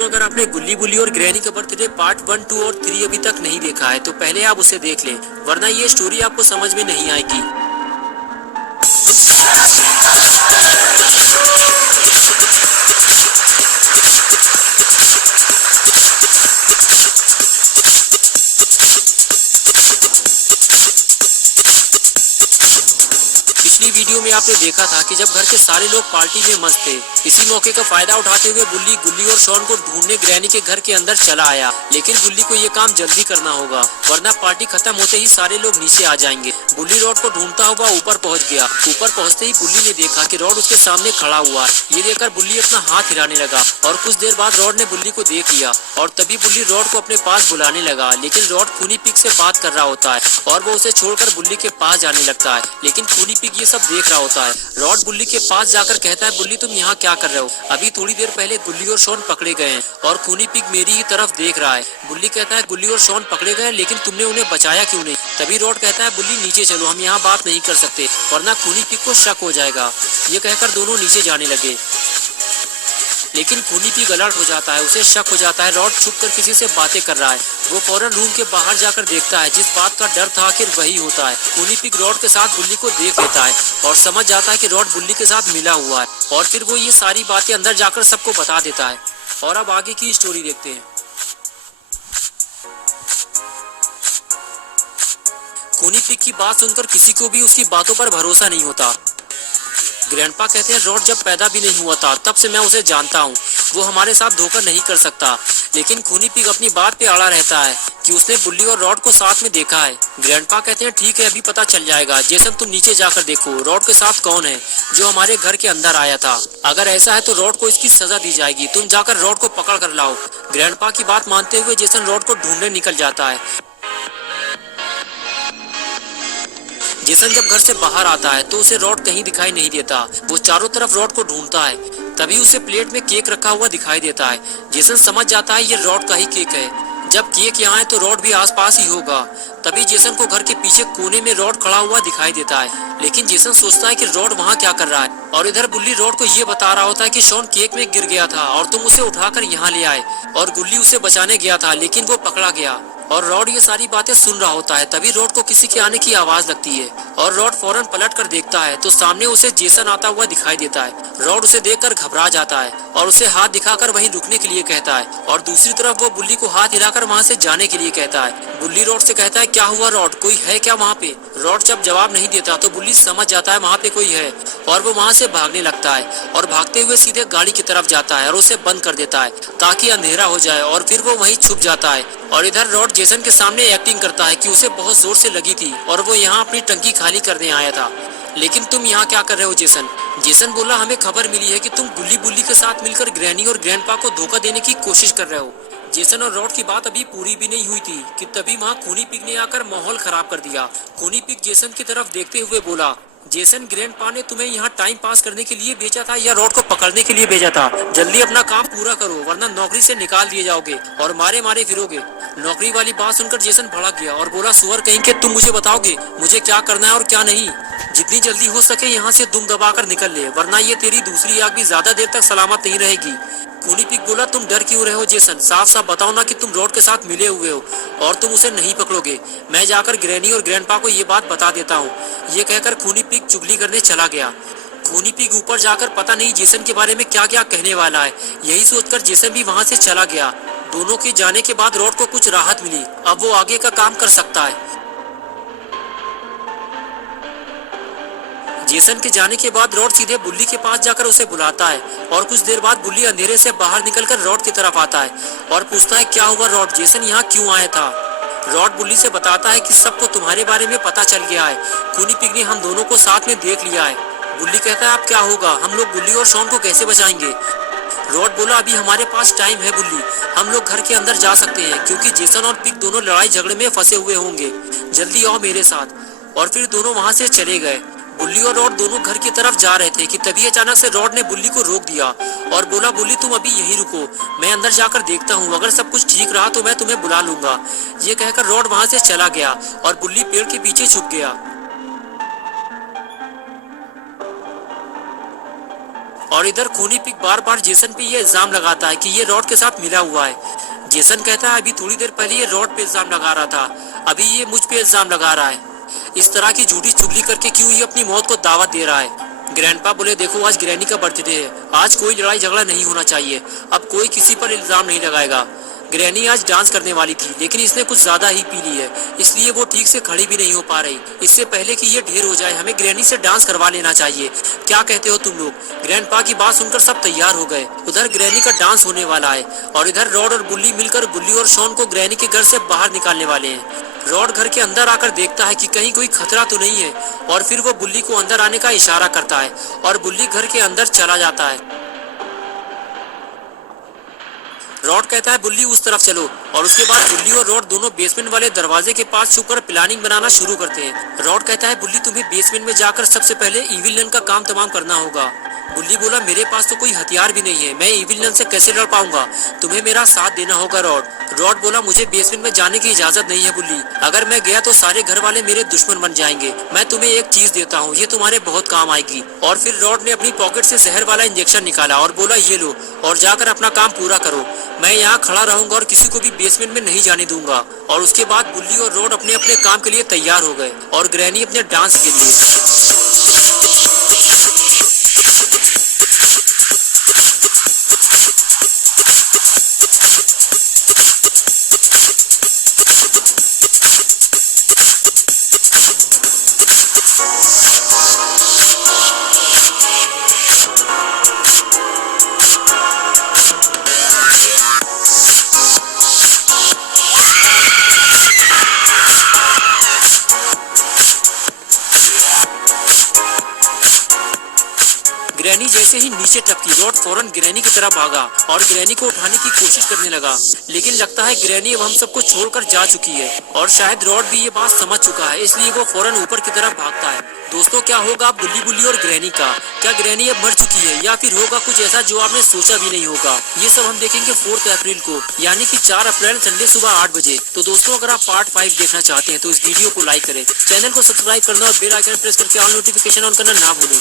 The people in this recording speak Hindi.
अगर आपने गुल्ली बुल्ली और ग्रैनी का बर्थडे पार्ट 1, 2 और 3 अभी तक नहीं देखा है तो पहले आप उसे देख लें, वरना ये स्टोरी आपको समझ में नहीं आएगी। पिछली वीडियो में आपने देखा था कि जब घर के सारे लोग पार्टी में मस्त थे, इसी मौके का फायदा उठाते हुए बुल्ली गुल्ली और शॉन को ढूंढने ग्रैनी के घर के अंदर चला आया। लेकिन बुल्ली को ये काम जल्दी करना होगा, वरना पार्टी खत्म होते ही सारे लोग नीचे आ जाएंगे। बुल्ली रॉड को ढूंढता हुआ ऊपर पहुंच गया। ऊपर पहुंचते ही बुल्ली ने देखा कि रॉड उसके सामने खड़ा हुआ है। ये देखकर बुल्ली अपना हाथ हिलाने लगा और कुछ देर बाद रॉड ने बुल्ली को देख लिया और तभी बुल्ली रॉड को अपने पास बुलाने लगा। लेकिन रॉड खूनी पिग से बात कर रहा होता है और वो उसे छोड़कर बुल्ली के पास जाने लगता है। लेकिन खूनी पिग ये सब देख रहा होता है। रॉड बुल्ली के पास जाकर कहता है, बुल्ली तुम यहाँ क्या कर रहे हो? अभी थोड़ी देर पहले गुल्ली और शॉन पकड़े गए हैं और खूनी पिग मेरी ही तरफ देख रहा है। बुल्ली कहता है, गुल्ली और शॉन पकड़े गए लेकिन तुमने उन्हें बचाया क्यों नहीं? तभी रॉड कहता है, बुल्ली नीचे चलो, हम यहाँ बात नहीं कर सकते वरना खूनी पिग को शक हो जाएगा। ये कहकर दोनों नीचे जाने लगे। लेकिन खूनी पिग अलर्ट हो जाता है, उसे शक हो जाता है रॉड छुपकर किसी से बातें कर रहा है। वो फौरन रूम के बाहर जाकर देखता है। जिस बात का डर था आखिर वही होता है। खूनी पिग रॉड के साथ बुल्ली को देख लेता है और समझ जाता है कि रॉड बुल्ली के साथ मिला हुआ है और फिर वो ये सारी बातें अंदर जाकर सबको बता देता है। और अब आगे की स्टोरी देखते हैं। खूनी पिग की बात सुनकर किसी को भी उसकी बातों पर भरोसा नहीं होता। ग्रैंडपा कहते हैं, रॉड जब पैदा भी नहीं हुआ था तब से मैं उसे जानता हूँ, वो हमारे साथ धोखा नहीं कर सकता। लेकिन खूनी पिग अपनी बात पे अड़ा रहता है कि उसने बुल्ली और रॉड को साथ में देखा है। ग्रैंडपा कहते हैं, ठीक है अभी पता चल जाएगा। जेसन तुम नीचे जाकर देखो रॉड के साथ कौन है जो हमारे घर के अंदर आया था। अगर ऐसा है तो रॉड को इसकी सजा दी जाएगी। तुम जाकर रॉड को पकड़ कर लाओ। ग्रैंडपा की बात मानते हुए जेसन रॉड को ढूंढने निकल जाता है। जेसन जब घर से बाहर आता है तो उसे रॉड कहीं दिखाई नहीं देता। वो चारों तरफ रॉड को ढूंढता है। तभी उसे प्लेट में केक रखा हुआ दिखाई देता है। जेसन समझ जाता है ये रॉड का ही केक है। जब केक यहाँ है तो रॉड भी आसपास ही होगा। तभी जेसन को घर के पीछे कोने में रॉड खड़ा हुआ दिखाई देता है। लेकिन जेसन सोचता है कि रॉड वहाँ क्या कर रहा है और इधर बुल्ली रॉड को ये बता रहा होता है कि शॉन केक में गिर गया था और तुम उसे उठाकर यहाँ ले आए और गुल्ली उसे बचाने गया था लेकिन वो पकड़ा गया। और रॉड ये सारी बातें सुन रहा होता है। तभी रॉड को किसी के आने की आवाज लगती है और रॉड फौरन पलट कर देखता है तो सामने उसे जेसन आता हुआ दिखाई देता है। रॉड उसे देखकर घबरा जाता है और उसे हाथ दिखाकर वहीं रुकने के लिए कहता है और दूसरी तरफ वो बुल्ली को हाथ हिलाकर वहां से जाने के लिए कहता है। बुल्ली रॉड से कहता है, क्या हुआ रॉड, कोई है क्या वहाँ पे? रॉड जब जवाब नहीं देता तो बुल्ली समझ जाता है वहाँ पे कोई है और वो वहाँ से भागने लगता है और भागते हुए सीधे गाड़ी की तरफ जाता है और उसे बंद कर देता है ताकि अंधेरा हो जाए और फिर वो वहीं छुप जाता है। और इधर रॉड जेसन के सामने एक्टिंग करता है कि उसे बहुत जोर से लगी थी और वो यहाँ अपनी टंकी खाली करने आया था। लेकिन तुम यहाँ क्या कर रहे हो जेसन? जेसन बोला, हमें खबर मिली है कि तुम गुल्ली बुल्ली के साथ मिलकर ग्रैनी और ग्रैंडपा को धोखा देने की कोशिश कर रहे हो। जेसन और रॉड की बात अभी पूरी भी नहीं हुई थी कि तभी वहाँ खूनी पिग ने आकर माहौल खराब कर दिया। खूनी पिग जेसन की तरफ देखते हुए बोला, जेसन ग्रैंडपा ने तुम्हें यहाँ टाइम पास करने के लिए भेजा था या रॉड को पकड़ने के लिए भेजा था? जल्दी अपना काम पूरा करो वरना नौकरी से निकाल दिए जाओगे और मारे मारे फिरोगे। नौकरी वाली बात सुनकर जेसन भड़क गया और बोला, सुअर कहीं के, तुम मुझे बताओगे मुझे क्या करना है और क्या नहीं? जितनी जल्दी हो सके यहाँ से दुम दबाकर निकल ले वरना ये तेरी दूसरी आग भी ज्यादा देर तक सलामत नहीं रहेगी। खूनी पिग बोला, तुम डर क्यों रहे हो जेसन? साफ साफ बताओ ना कि तुम रॉड के साथ मिले हुए हो और तुम उसे नहीं पकड़ोगे। मैं जाकर ग्रैनी और ग्रैंडपा को ये बात बता देता हूँ। ये कहकर खूनी पिग चुगली करने चला गया। खूनी पिग ऊपर जाकर पता नहीं जेसन के बारे में क्या क्या कहने वाला है। यही सोचकर जेसन भी वहाँ से चला गया। दोनों के जाने के बाद रॉड को कुछ राहत मिली। अब वो आगे का काम कर सकता है। जेसन के जाने के बाद रॉड सीधे बुल्ली के पास जाकर उसे बुलाता है और कुछ देर बाद बुल्ली अंधेरे से बाहर निकलकर रॉड की तरफ आता है और पूछता है, क्या हुआ रॉड, जेसन यहाँ क्यों आया था? रॉड बुल्ली से बताता है कि सबको तुम्हारे बारे में पता चल गया है। खूनी पिग ने हम दोनों को साथ में देख लिया है। बुल्ली कहता है, अब क्या होगा? हम लोग बुल्ली और शॉन को कैसे बचाएंगे? रॉड बोला, अभी हमारे पास टाइम है बुल्ली, हम लोग घर के अंदर जा सकते हैं क्योंकि जेसन और पिग दोनों लड़ाई झगड़े में फंसे हुए होंगे। जल्दी आओ मेरे साथ। और फिर दोनों वहाँ से चले गए। बुल्ली और रॉड दोनों घर की तरफ जा रहे थे कि तभी अचानक से रॉड ने बुल्ली को रोक दिया और बोला, बुल्ली तुम अभी यहीं रुको, मैं अंदर जाकर देखता हूँ, अगर सब कुछ ठीक रहा तो मैं तुम्हें बुला लूंगा। ये कहकर रॉड वहाँ से चला गया और बुल्ली पेड़ के पीछे छुप गया। और इधर खूनी पिग बार बार जेसन पे ये इल्जाम लगाता है कि ये रॉड के साथ मिला हुआ है। जेसन कहता है अभी थोड़ी देर पहले ये रॉड पे इल्जाम लगा रहा था, अभी ये मुझ पे इल्जाम लगा रहा है। इस तरह की झूठी चुगली करके क्यों ये अपनी मौत को दावत दे रहा है। ग्रैंडपा बोले देखो आज ग्रैनी का बर्थडे है, आज कोई लड़ाई झगड़ा नहीं होना चाहिए, अब कोई किसी पर इल्जाम नहीं लगाएगा। ग्रैनी आज डांस करने वाली थी लेकिन इसने कुछ ज्यादा ही पी ली है, इसलिए वो ठीक से खड़ी भी नहीं हो पा रही। इससे पहले कि ये ढेर हो जाए हमें ग्रैनी से डांस करवा लेना चाहिए। क्या कहते हो तुम लोग? ग्रैंडपा की बात सुनकर सब तैयार हो गए। उधर ग्रैनी का डांस होने वाला है और इधर रॉड और बुल्ली मिलकर बुल्ली और शॉन को ग्रैनी के घर से बाहर निकालने वाले हैं। रॉड घर के अंदर आकर देखता है कि कहीं कोई खतरा तो नहीं है और फिर वो बुल्ली को अंदर आने का इशारा करता है और बुल्ली घर के अंदर चला जाता है। रॉड कहता है बुल्ली उस तरफ चलो और उसके बाद बुल्ली और रॉड दोनों बेसमेंट वाले दरवाजे के पास छुपकर प्लानिंग बनाना शुरू करते हैं। रॉड कहता है बुल्ली तुम्हें बेसमेंट में जाकर सबसे पहले इविल नन का काम तमाम करना होगा। बुल्ली बोला मेरे पास तो कोई हथियार भी नहीं है, मैं इविल नन से कैसे लड़ पाऊंगा, तुम्हें मेरा साथ देना होगा रॉड। रॉड बोला मुझे बेसमेंट में जाने की इजाजत नहीं है बुल्ली, अगर मैं गया तो सारे घर वाले मेरे दुश्मन बन जाएंगे। मैं तुम्हें एक चीज देता हूँ, ये तुम्हारे बहुत काम आएगी। और फिर रॉड ने अपनी पॉकेट से जहर वाला इंजेक्शन निकाला और बोला ये लो और जाकर अपना काम पूरा करो, मैं यहाँ खड़ा रहूंगा और किसी को भी बेसमेंट में नहीं जाने दूंगा। और उसके बाद बुल्ली और रॉड अपने अपने काम के लिए तैयार हो गए और ग्रैनी अपने डांस के लिए। ग्रैनी जैसे ही नीचे टपकी रॉड फौरन ग्रैनी की तरफ भागा और ग्रैनी को उठाने की कोशिश करने लगा, लेकिन लगता है ग्रैनी अब हम सबको छोड़कर जा चुकी है और शायद रॉड भी ये बात समझ चुका है, इसलिए वो फौरन ऊपर की तरफ भागता है। दोस्तों क्या होगा बुल्ली बुल्ली और ग्रैनी का? क्या ग्रैनी अब मर चुकी है या फिर होगा कुछ ऐसा जो आपने सोचा भी नहीं होगा? ये सब हम देखेंगे 4 अप्रैल को, यानी कि 4 अप्रैल संडे सुबह 8 बजे। तो दोस्तों अगर आप पार्ट 5 देखना चाहते हैं तो इस वीडियो को लाइक करें, चैनल को सब्सक्राइब करना और बेल आइकन प्रेस करके ऑल नोटिफिकेशन ऑन करना ना भूलें।